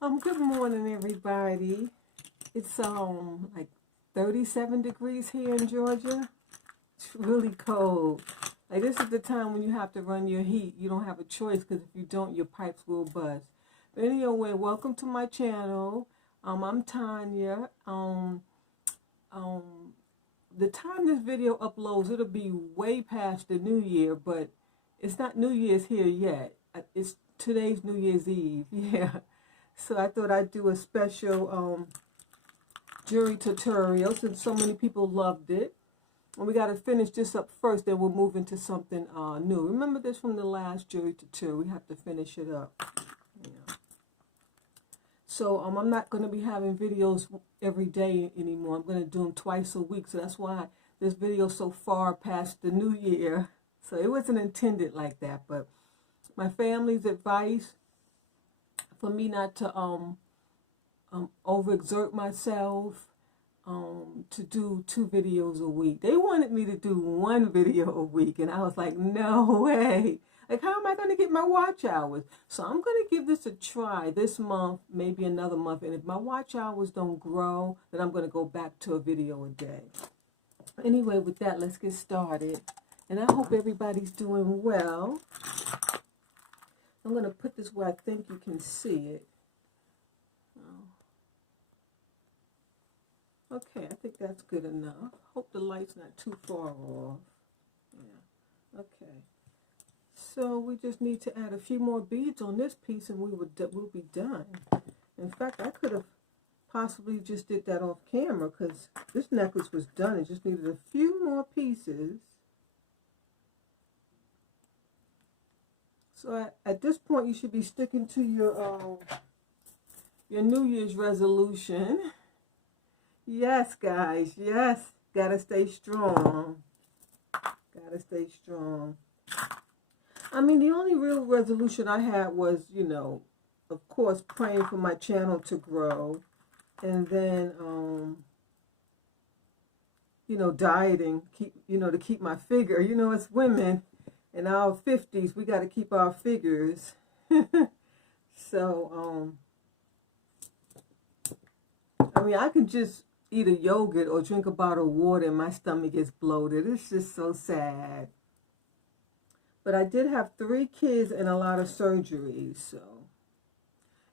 Good morning, everybody. It's like 37 degrees here in Georgia. It's really cold. Like, this is the time when you have to run your heat. You don't have a choice, because if you don't, your pipes will bust. But anyway, welcome to my channel. I'm Tanya. The time this video uploads, it'll be way past the New Year, but it's not New Year's here yet. It's today's New Year's Eve. Yeah. So I thought I'd do a special jewelry tutorial since so many people loved it. And we got to finish this up first, then we'll move into something new. Remember this from the last jewelry tutorial. We have to finish it up. Yeah. So I'm not going to be having videos every day anymore. I'm going to do them twice a week. So that's why this video is so far past the New Year. So it wasn't intended like that. But my family's advice for me not to overexert myself, to do 2 videos a week. They wanted me to do 1 video a week, and I was like, no way. Like, how am I going to get my watch hours? So I'm going to give this a try this month, maybe another month, and if my watch hours don't grow, then I'm going to go back to a video a day. Anyway, with that, let's get started. And I hope everybody's doing well. I'm going to put this where I think you can see it. Okay, I think that's good enough. Hope the light's not too far off. Yeah, okay. So we just need to add a few more beads on this piece and we'll be done. In fact, I could have possibly just did that off camera because this necklace was done. It just needed a few more pieces. So at this point, you should be sticking to your New Year's resolution. Yes, guys, yes. Gotta stay strong. Gotta stay strong. I mean, the only real resolution I had was, of course, praying for my channel to grow. And then, dieting, to keep my figure. As women in our 50s, we got to keep our figures. So, I mean, I can just eat a yogurt or drink a bottle of water and my stomach gets bloated. It's just so sad. But I did have 3 kids and a lot of surgeries. So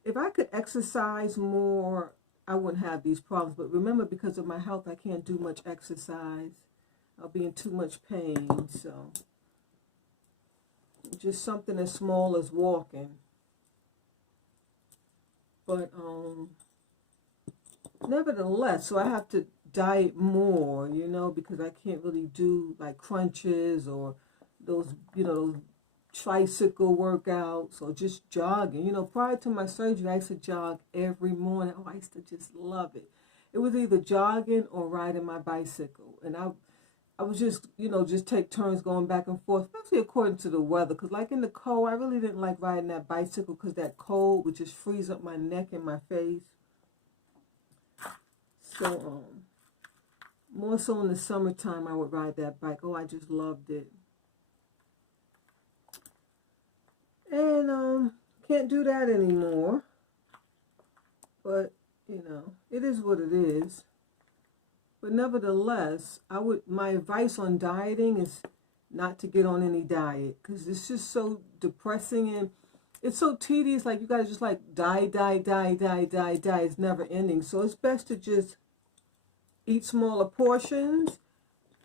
if I could exercise more, I wouldn't have these problems. But remember, because of my health, I can't do much exercise. I'll be in too much pain. So just something as small as walking. But nevertheless, so I have to diet more, because I can't really do like crunches or those, those tricycle workouts or just jogging. Prior to my surgery, I used to jog every morning. Oh, I used to just love it. It was either jogging or riding my bicycle. And I was just, just take turns going back and forth, especially according to the weather. Because like in the cold, I really didn't like riding that bicycle because that cold would just freeze up my neck and my face. So, more so in the summertime, I would ride that bike. Oh, I just loved it. And, can't do that anymore. But, it is what it is. But nevertheless, my advice on dieting is not to get on any diet. Because it's just so depressing and it's so tedious. Like, you guys just like diet. It's never ending. So it's best to just eat smaller portions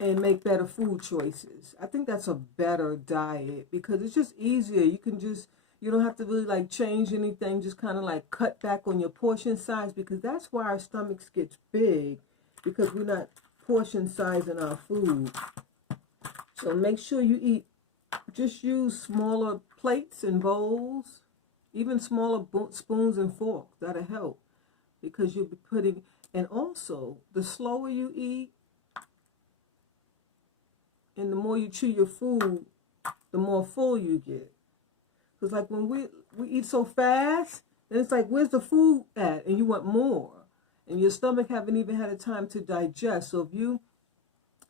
and make better food choices. I think that's a better diet because it's just easier. You don't have to really like change anything, just kind of like cut back on your portion size, because that's why our stomachs get big, because we're not portion sizing our food. So make sure you just use smaller plates and bowls, even smaller spoons and forks. That'll help, because you'll be putting, and also the slower you eat and the more you chew your food, the more full you get. Because like when we eat so fast, then it's like, where's the food at? And you want more. And your stomach haven't even had a time to digest. So if you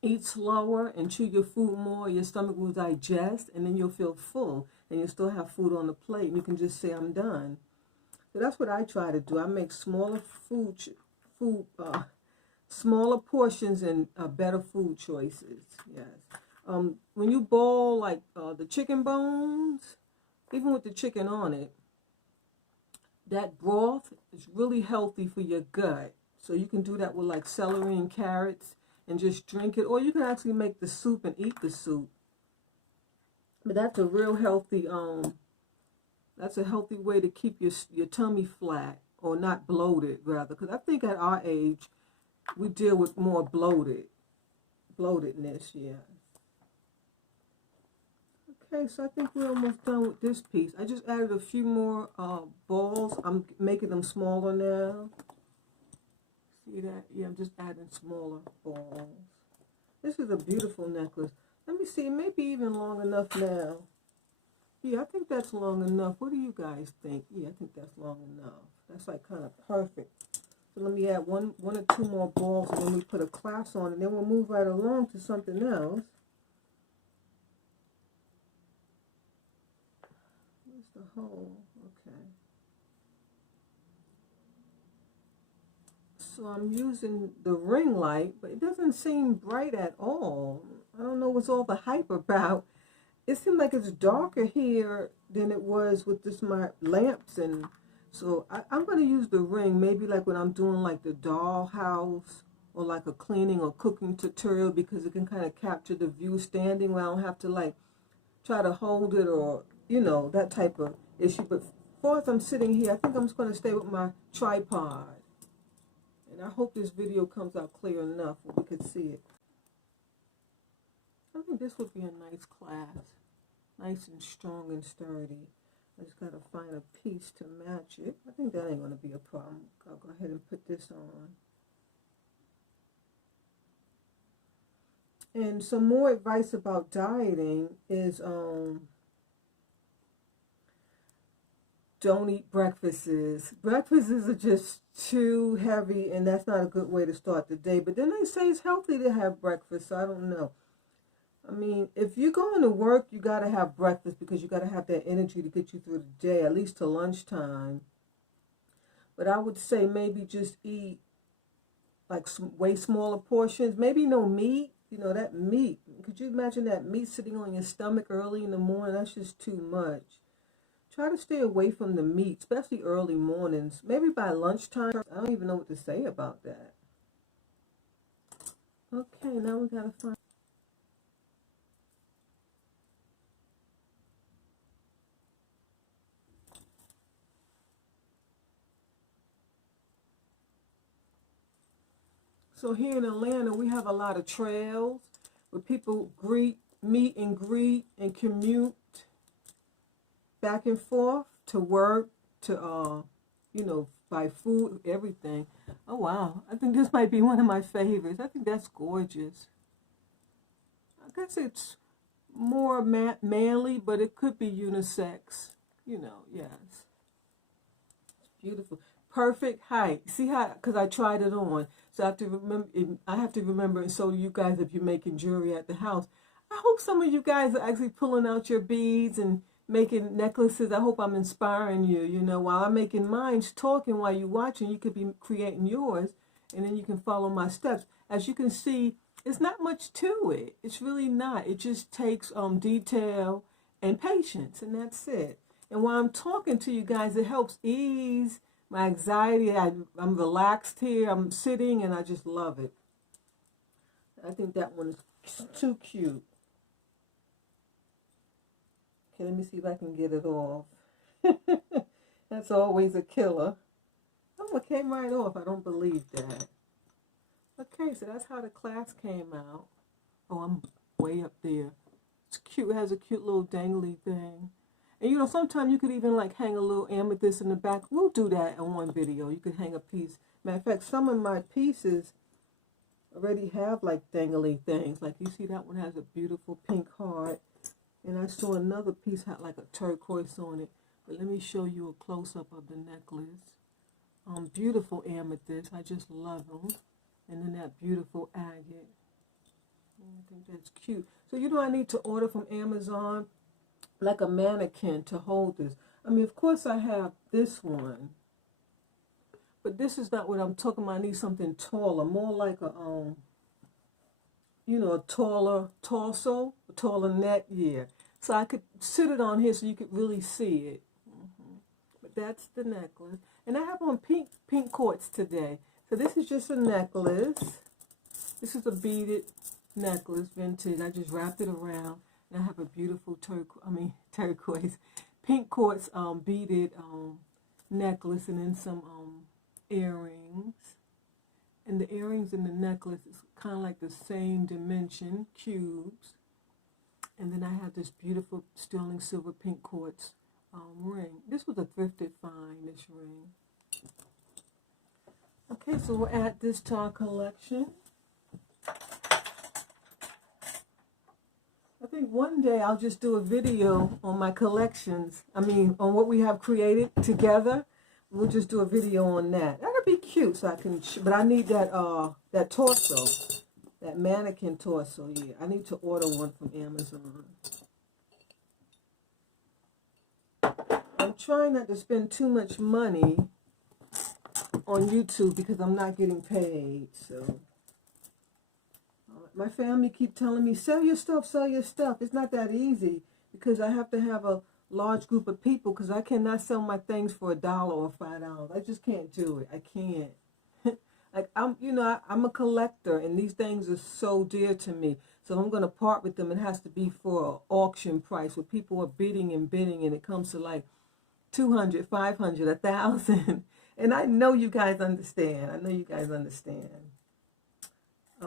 eat slower and chew your food more, your stomach will digest, and then you'll feel full. And you'll still have food on the plate, and you can just say, I'm done. So that's what I try to do. I make smaller smaller portions and better food choices. Yes. When you boil like the chicken bones, even with the chicken on it, that broth is really healthy for your gut. So you can do that with like celery and carrots and just drink it. Or you can actually make the soup and eat the soup. But that's a real healthy, that's a healthy way to keep your tummy flat, or not bloated rather. Because I think at our age, we deal with more bloatedness, yeah. Okay, so I think we're almost done with this piece. I just added a few more balls. I'm making them smaller now. See that? Yeah, I'm just adding smaller balls. This is a beautiful necklace. Let me see, maybe even long enough now. Yeah, I think that's long enough. What do you guys think? Yeah, I think that's long enough. That's like kind of perfect. So let me add one or two more balls, and then we put a clasp on, and then we'll move right along to something else. Where's the hole? Okay. So I'm using the ring light, but it doesn't seem bright at all. I don't know what's all the hype about. It seems like it's darker here than it was with this my lamps, and so I'm going to use the ring maybe like when I'm doing like the dollhouse or like a cleaning or cooking tutorial, because it can kind of capture the view standing where I don't have to like try to hold it, or you know, that type of issue. But as far as I'm sitting here, I think I'm just going to stay with my tripod, and I hope this video comes out clear enough where we can see it. I think this would be a nice class. Nice and strong and sturdy. I just got to find a piece to match it. I think that ain't going to be a problem. I'll go ahead and put this on. And some more advice about dieting is don't eat breakfasts. Breakfasts are just too heavy, and that's not a good way to start the day. But then they say it's healthy to have breakfast, so I don't know. I mean, if you're going to work, you got to have breakfast because you got to have that energy to get you through the day, at least to lunchtime. But I would say maybe just eat like some way smaller portions. Maybe no meat. You know, that meat. Could you imagine that meat sitting on your stomach early in the morning? That's just too much. Try to stay away from the meat, especially early mornings. Maybe by lunchtime. I don't even know what to say about that. Okay, now we got to find... So here in Atlanta, we have a lot of trails where people meet and greet and commute back and forth to work, to, you know, buy food, everything. Oh, wow. I think this might be one of my favorites. I think that's gorgeous. I guess it's more manly, but it could be unisex. You know, yes. It's beautiful. Perfect height. See how, because I tried it on. So I have to remember, and so do you guys if you're making jewelry at the house. I hope some of you guys are actually pulling out your beads and making necklaces. I hope I'm inspiring you. You know, while I'm making mine, talking while you're watching, you could be creating yours, and then you can follow my steps. As you can see, it's not much to it. It's really not. It just takes detail and patience, and that's it. And while I'm talking to you guys, it helps ease my anxiety. I'm relaxed here. I'm sitting, and I just love it. I think that one is too cute. Okay, let me see if I can get it off. That's always a killer. Oh, it came right off. I don't believe that. Okay, so that's how the class came out. Oh, I'm way up there. It's cute. It has a cute little dangly thing. And, you know, sometimes you could even, like, hang a little amethyst in the back. We'll do that in one video. You could hang a piece. Matter of fact, some of my pieces already have, like, dangly things. Like, you see that one has a beautiful pink heart. And I saw another piece had, like, a turquoise on it. But let me show you a close-up of the necklace. Beautiful amethyst. I just love them. And then that beautiful agate. I think that's cute. So, you know, I need to order from Amazon like a mannequin to hold this. I mean, of course I have this one. But this is not what I'm talking about. I need something taller, more like a, you know, a taller torso, a taller neck, yeah. So I could sit it on here so you could really see it. But that's the necklace. And I have on pink quartz today. So this is just a necklace. This is a beaded necklace, vintage. I just wrapped it around. And I have a beautiful turquoise, pink quartz beaded necklace, and then some earrings. And the earrings and the necklace is kind of like the same dimension, cubes. And then I have this beautiful sterling silver pink quartz ring. This was a thrifted find, this ring. Okay, so we'll add this to our collection. I think one day I'll just do a video on my collections. I mean, on what we have created together. We'll just do a video on that. That'll be cute, so I can. But I need that that torso, that mannequin torso. Yeah, I need to order one from Amazon. I'm trying not to spend too much money on YouTube because I'm not getting paid. So my family keep telling me, sell your stuff, sell your stuff. It's not that easy because I have to have a large group of people because I cannot sell my things for $1 or $5. I just can't do it. I can't. Like I'm a collector, and these things are so dear to me. So if I'm going to part with them, it has to be for an auction price where people are bidding, and it comes to like 200, 500, 1,000. And I know you guys understand. I know you guys understand.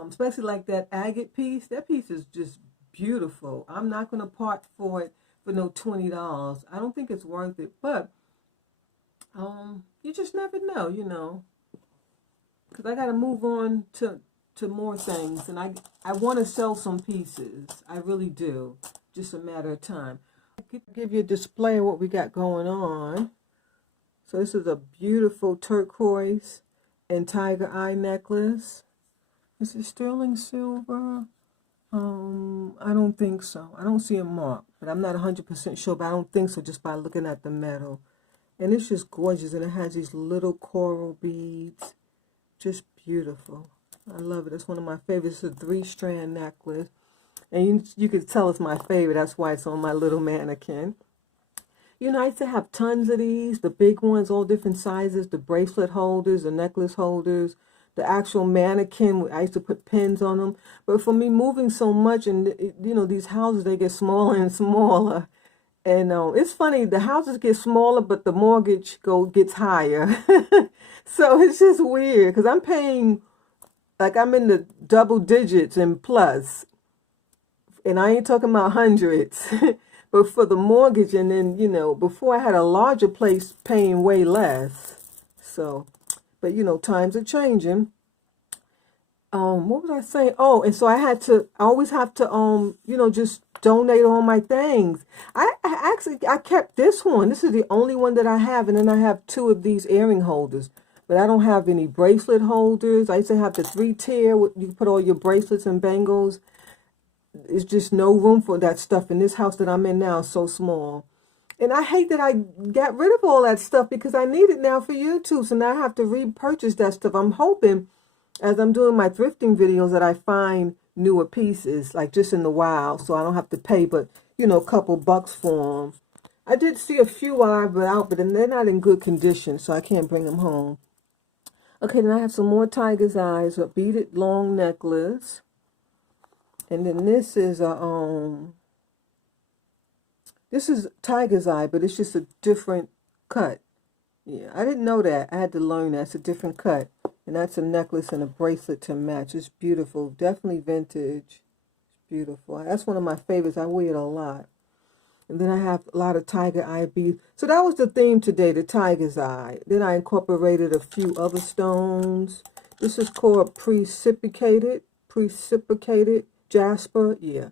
Especially like that agate piece. That piece is just beautiful. I'm not going to part for it for no $20. I don't think it's worth it. But you just never know, you know. Because I got to move on to more things. And I want to sell some pieces. I really do. Just a matter of time. I'll give you a display of what we got going on. So this is a beautiful turquoise and tiger eye necklace. Is it sterling silver? I don't think so. I don't see a mark, but I'm not 100% sure, but I don't think so just by looking at the metal. And it's just gorgeous, and it has these little coral beads. Just beautiful. I love it. It's one of my favorites. It's a 3-strand necklace. And you can tell it's my favorite. That's why it's on my little mannequin. You know, I used to have tons of these, the big ones, all different sizes, the bracelet holders, the necklace holders, the actual mannequin. I used to put pins on them. But for me, moving so much, and you know, these houses, they get smaller and smaller. And it's funny, the houses get smaller, but the mortgage gets higher. So it's just weird, because I'm paying, like I'm in the double digits and plus. And I ain't talking about hundreds. But for the mortgage, and then, you know, before I had a larger place paying way less. So, but, you know, times are changing. What was I saying? Oh, and so I always have to, you know, just donate all my things. I kept this one. This is the only one that I have. And then I have 2 of these earring holders. But I don't have any bracelet holders. I used to have the 3-tier. You put all your bracelets and bangles. It's just no room for that stuff in this house that I'm in now. It's so small. And I hate that I got rid of all that stuff because I need it now for YouTube. So now I have to repurchase that stuff. I'm hoping as I'm doing my thrifting videos that I find newer pieces, like just in the wild, so I don't have to pay but, you know, a couple bucks for them. I did see a few while I was out, but they're not in good condition, so I can't bring them home. Okay, then I have some more tiger's eyes, a beaded long necklace. And then this is tiger's eye, but it's just a different cut. Yeah, I didn't know that. I had to learn that. It's a different cut. And that's a necklace and a bracelet to match. It's beautiful. Definitely vintage. It's beautiful. That's one of my favorites. I wear it a lot. And then I have a lot of tiger eye beads. So that was the theme today, the tiger's eye. Then I incorporated a few other stones. This is called precipitated jasper. Yeah.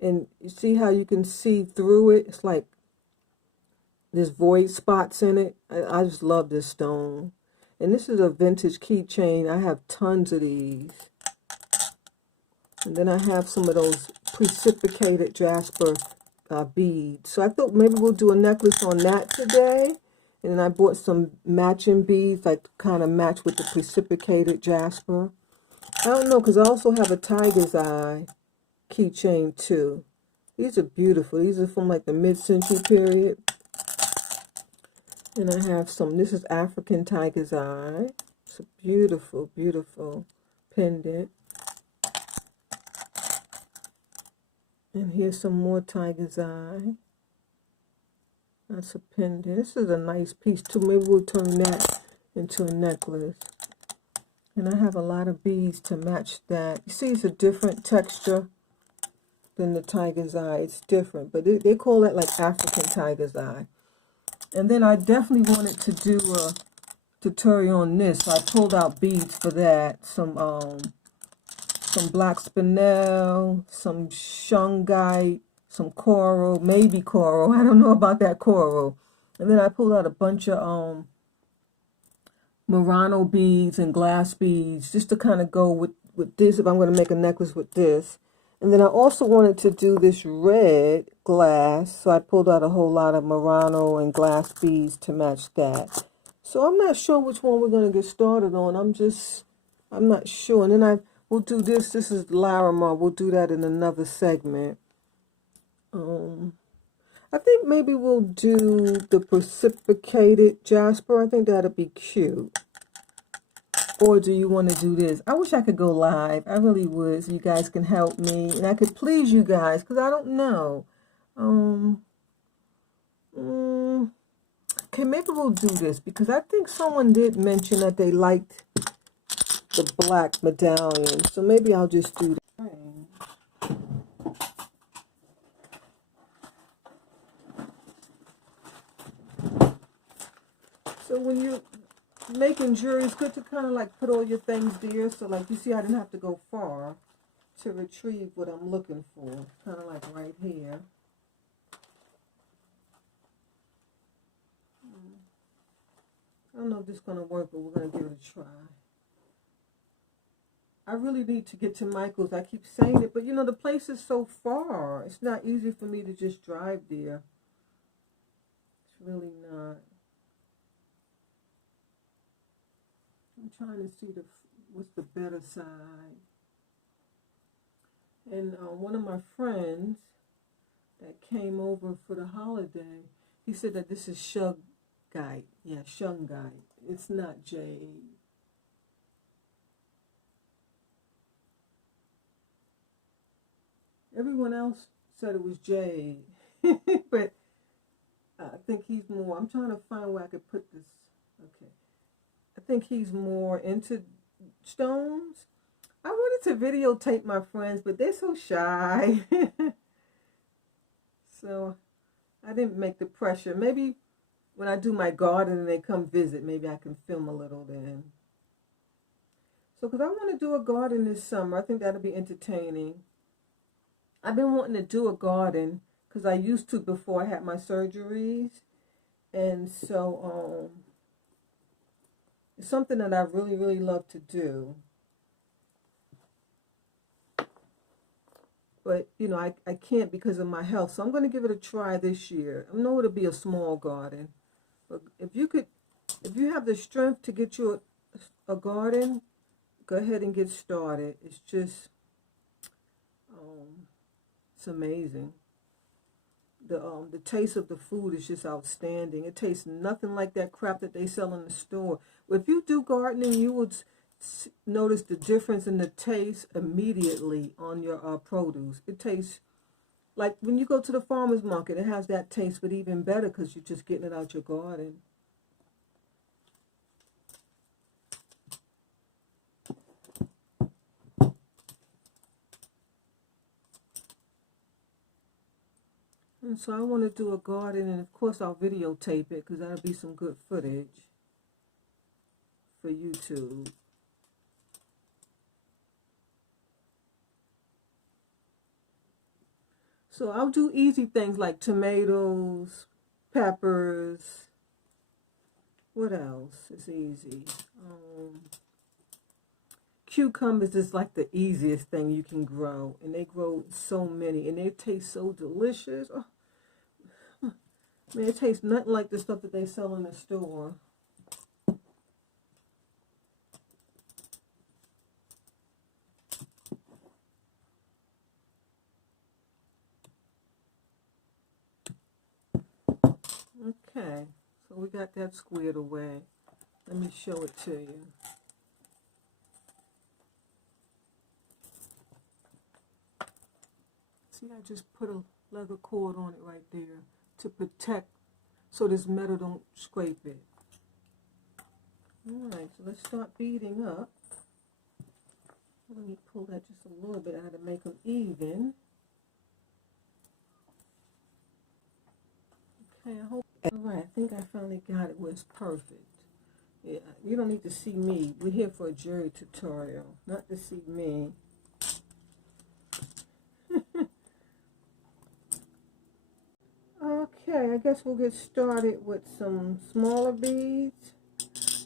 And you see how you can see through it? It's like there's void spots in it. I just love this stone. And this is a vintage keychain. I have tons of these. And then I have some of those precipitated jasper beads. So I thought maybe we'll do a necklace on that today. And then I bought some matching beads, like kind of match with the precipitated jasper. I don't know, because I also have a tiger's eye keychain too. These are beautiful. These are from like the mid-century period. And I have some, this is African tiger's eye. It's a beautiful, beautiful pendant. And here's some more tiger's eye. That's a pendant. This is a nice piece too. Maybe we'll turn that into a necklace. And I have a lot of beads to match that. You see, it's a different texture than the tiger's eye. It's different, but they call it like African tiger's eye. And then I definitely wanted to do a tutorial on this, so I pulled out beads for that. Some black spinel, some shungite, some coral, maybe coral. I don't know about that coral. And then I pulled out a bunch of Murano beads and glass beads, just to kind of go with this if I'm going to make a necklace with this. And then I also wanted to do this red glass, so I pulled out a whole lot of Murano and glass beads to match that. So I'm not sure which one we're going to get started on. I'm not sure. And then we'll do this. This is Larimar. We'll do that in another segment. I think maybe we'll do the precipitated jasper. I think that'll be cute. Or do you want to do this? I wish I could go live. I really would, so you guys can help me. And I could please you guys, because I don't know. Okay, maybe we'll do this, because I think someone did mention that they liked the black medallion. So maybe I'll just do that. So when you're making jewelry, it's good to kind of like put all your things there. So like you see, I didn't have to go far to retrieve what I'm looking for. Kind of like right here. I don't know if this is going to work, but we're going to give it a try. I really need to get to Michael's. I keep saying it, but you know, the place is so far. It's not easy for me to just drive there. It's really not. I'm trying to see what's the better side. And one of my friends that came over for the holiday, he said that this is SHUNGITE. Yeah, SHUNGITE. It's not jade. Everyone else said it was jade. But I think he's more, I'm trying to find where I could put this. Okay. I think he's more into stones. I wanted to videotape my friends, but they're so shy. So I didn't make the pressure. Maybe when I do my garden and they come visit, maybe I can film a little then. So because I want to do a garden this summer. I think that'll be entertaining. I've been wanting to do a garden because I used to before I had my surgeries. And so it's something that I really, really love to do. But, you know, I can't because of my health. So I'm going to give it a try this year. I know it'll be a small garden. But if you have the strength to get you a garden, go ahead and get started. It's just, it's amazing. The taste of the food is just outstanding. It tastes nothing like that crap that they sell in the store. If you do gardening, you would notice the difference in the taste immediately on your produce. It tastes like when you go to the farmer's market, it has that taste, but even better because you're just getting it out your garden. And so I want to do a garden, and of course I'll videotape it because that'll be some good footage for YouTube. So I'll do easy things like tomatoes, peppers. What else is easy? Cucumbers is like the easiest thing you can grow, and they grow so many, and they taste so delicious. Oh. I mean, it tastes nothing like the stuff that they sell in the store. Okay, so we got that squared away. Let me show it to you. See, I just put a leather cord on it right there to protect so this metal don't scrape it. Alright, so let's start beating up. Let me pull that just a little bit out to make them even. Okay, I hope. Alright, I think I finally got it where it's perfect. Yeah, you don't need to see me. We're here for a jury tutorial, not to see me. Okay, I guess we'll get started with some smaller beads.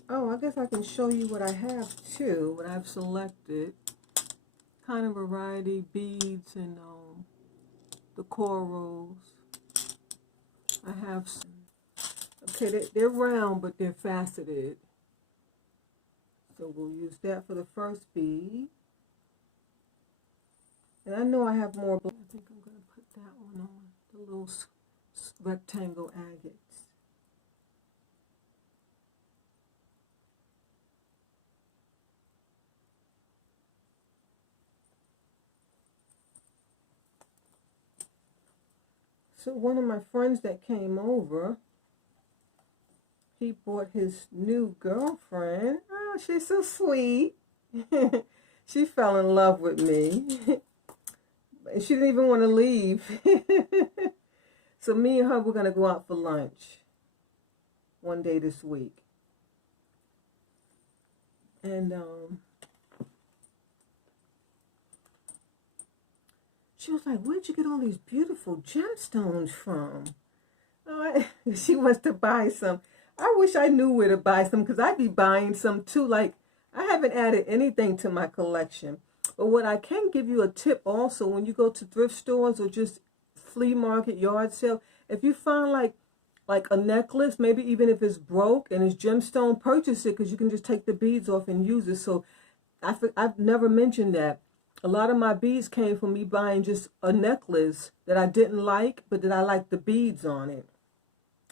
Oh, I guess I can show you what I have too, what I've selected. Kind of variety beads and the corals. I have some. Okay, they're round, but they're faceted. So we'll use that for the first bead. And I know I have more, but I think I'm going to put that one on, the little rectangle agates. So one of my friends that came over, he brought his new girlfriend. Oh, she's so sweet. She fell in love with me. And she didn't even want to leave. So me and her, we're going to go out for lunch one day this week. And she was like, where'd you get all these beautiful gemstones from? She wants to buy some. I wish I knew where to buy some because I'd be buying some too. Like, I haven't added anything to my collection. But what I can give you a tip also, when you go to thrift stores or just flea market, yard sale, if you find like a necklace, maybe even if it's broke and it's gemstone, purchase it because you can just take the beads off and use it. So I've never mentioned that. A lot of my beads came from me buying just a necklace that I didn't like, but that I liked the beads on it.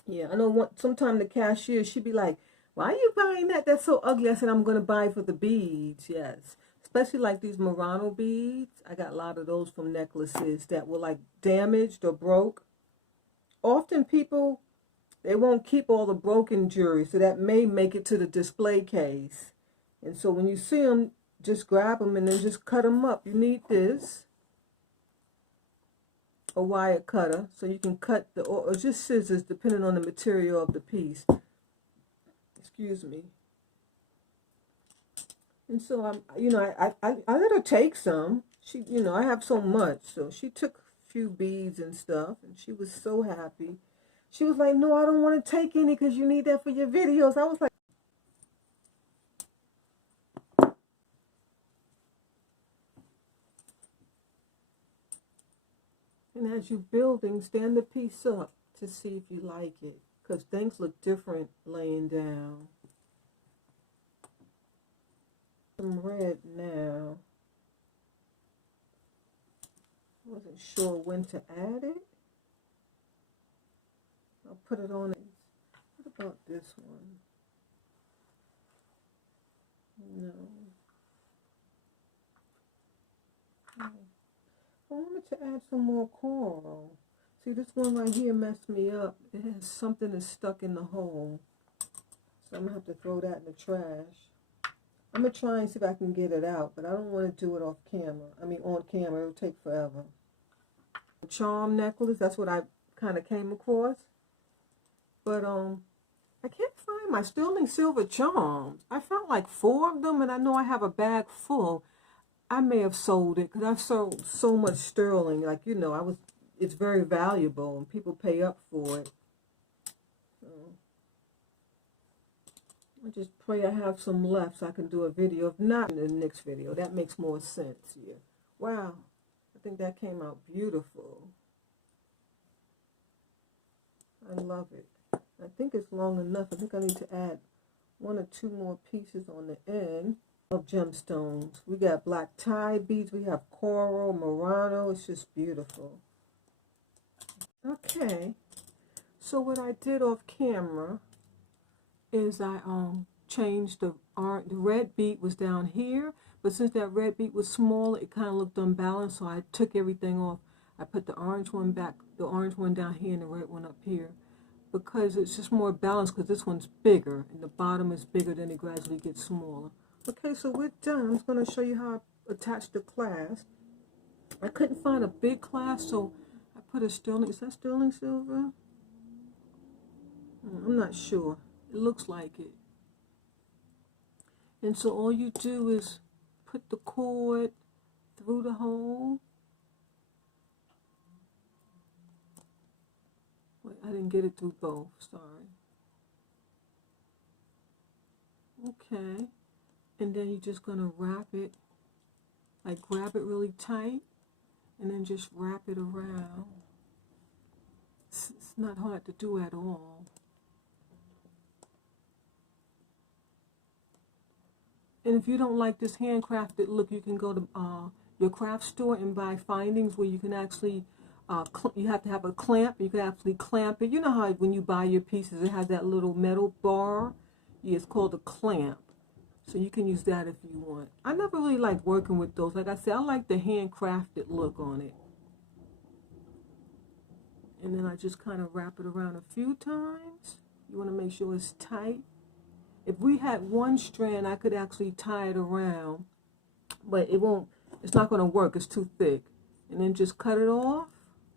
Yeah, I know sometime the cashier, she'd be like, why are you buying that? That's so ugly. I said, I'm going to buy for the beads, yes. Especially like these MURANO beads. I got a lot of those from necklaces that were like damaged or broke. Often people, they won't keep all the broken jewelry, so that may make it to the display case. And so when you see them, just grab them and then just cut them up. You need this, a wire cutter, so you can cut or just scissors, depending on the material of the piece. Excuse me. And so I let her take some. She, I have so much, so she took a few beads and stuff, and she was so happy. She was like, no, I don't want to take any because you need that for your videos. I was like, and as you're building, stand the piece up to see if you like it, because things look different laying down. Some red now. Wasn't sure when to add it. I'll put it on. What about this one? No. I wanted to add some more coral. See, this one right here messed me up. It has something that's stuck in the hole. So I'm going to have to throw that in the trash. I'm going to try and see if I can get it out, but I don't want to do it off camera. I mean, on camera, it'll take forever. A charm necklace, that's what I kind of came across. But I can't find my sterling silver charms. I found like 4 of them, and I know I have a bag full. I may have sold it because I've sold so much sterling. Like, it's very valuable and people pay up for it. So I just pray I have some left so I can do a video. If not, in the next video. That makes more sense here. Wow. I think that came out beautiful. I love it. I think it's long enough. I think I need to add 1 or 2 more pieces on the end of gemstones. We got black tie beads. We have coral, Murano. It's just beautiful. Okay. So what I did off camera is I changed the red bead was down here, but since that red bead was smaller, it kind of looked unbalanced, so I took everything off. I put the orange one back, the orange one down here, and the red one up here, because it's just more balanced, because this one's bigger, and the bottom is bigger, then it gradually gets smaller. Okay, so we're done. I'm going to show you how I attach the clasp. I couldn't find a big clasp, so I put a sterling, is that sterling silver? I'm not sure. It looks like it. And so all you do is put the cord through the hole. Wait, I didn't get it through both, sorry. Okay. And then you're just going to wrap it, like grab it really tight, and then just wrap it around. It's not hard to do at all. And if you don't like this handcrafted look, you can go to your craft store and buy findings where you can actually, you have to have a clamp. You can actually clamp it. You know how when you buy your pieces, it has that little metal bar? Yeah, it's called a clamp. So you can use that if you want. I never really like working with those. Like I said, I like the handcrafted look on it. And then I just kind of wrap it around a few times. You want to make sure it's tight. If we had one strand, I could actually tie it around, but it won't, it's not going to work, it's too thick. And then just cut it off,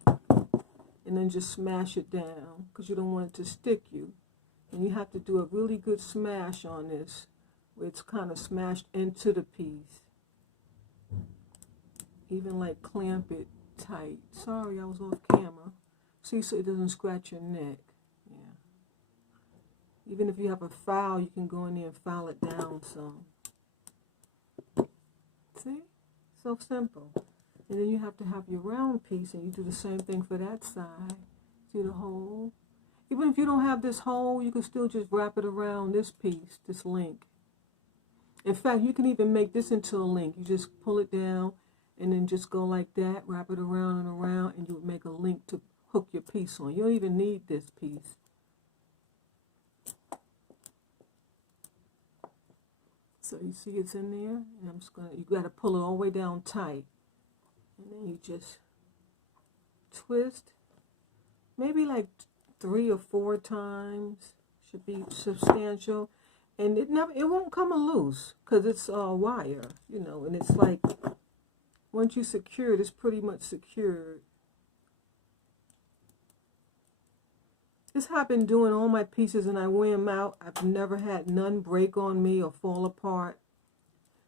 and then just smash it down, because you don't want it to stick you. And you have to do a really good smash on this, where it's kind of smashed into the piece. Even like clamp it tight. Sorry, I was off camera. See, so it doesn't scratch your neck. Even if you have a file, you can go in there and file it down some. See? So simple. And then you have to have your round piece, and you do the same thing for that side. See the hole? Even if you don't have this hole, you can still just wrap it around this piece, this link. In fact, you can even make this into a link. You just pull it down, and then just go like that, wrap it around and around, and you would make a link to hook your piece on. You don't even need this piece. So you see it's in there, and I'm just gonna, you gotta pull it all the way down tight. And then you just twist, maybe like 3 or 4 times, should be substantial. And it won't come loose, because it's wire, you know, and it's like, once you secure it, it's pretty much secured. This is how I've been doing all my pieces, and I wear them out. I've never had none break on me or fall apart.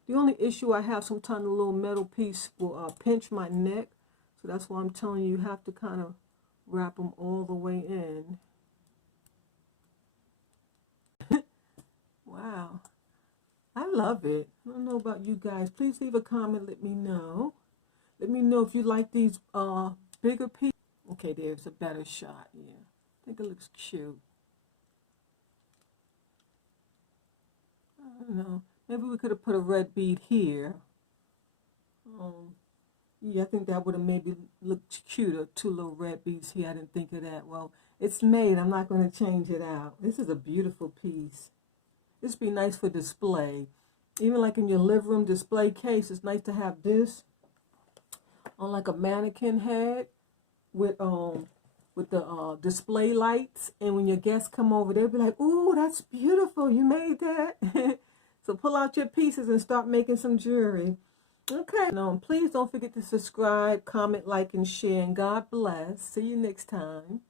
The only issue I have, sometimes a little metal piece will pinch my neck. So that's why I'm telling you, you have to kind of wrap them all the way in. Wow. I love it. I don't know about you guys. Please leave a comment. Let me know. Let me know if you like these bigger pieces. Okay, there's a better shot. Yeah. I think it looks cute. I don't know. Maybe we could have put a red bead here. Yeah, I think that would have maybe looked cuter. 2 little red beads here. I didn't think of that. Well, it's made. I'm not going to change it out. This is a beautiful piece. This would be nice for display. Even like in your living room display case, it's nice to have this on like a mannequin head with the display lights, and when your guests come over, they'll be like, "Ooh, that's beautiful, you made that." So pull out your pieces and start making some jewelry. Okay, please don't forget to subscribe, comment, like, and share, and God bless. See you next time.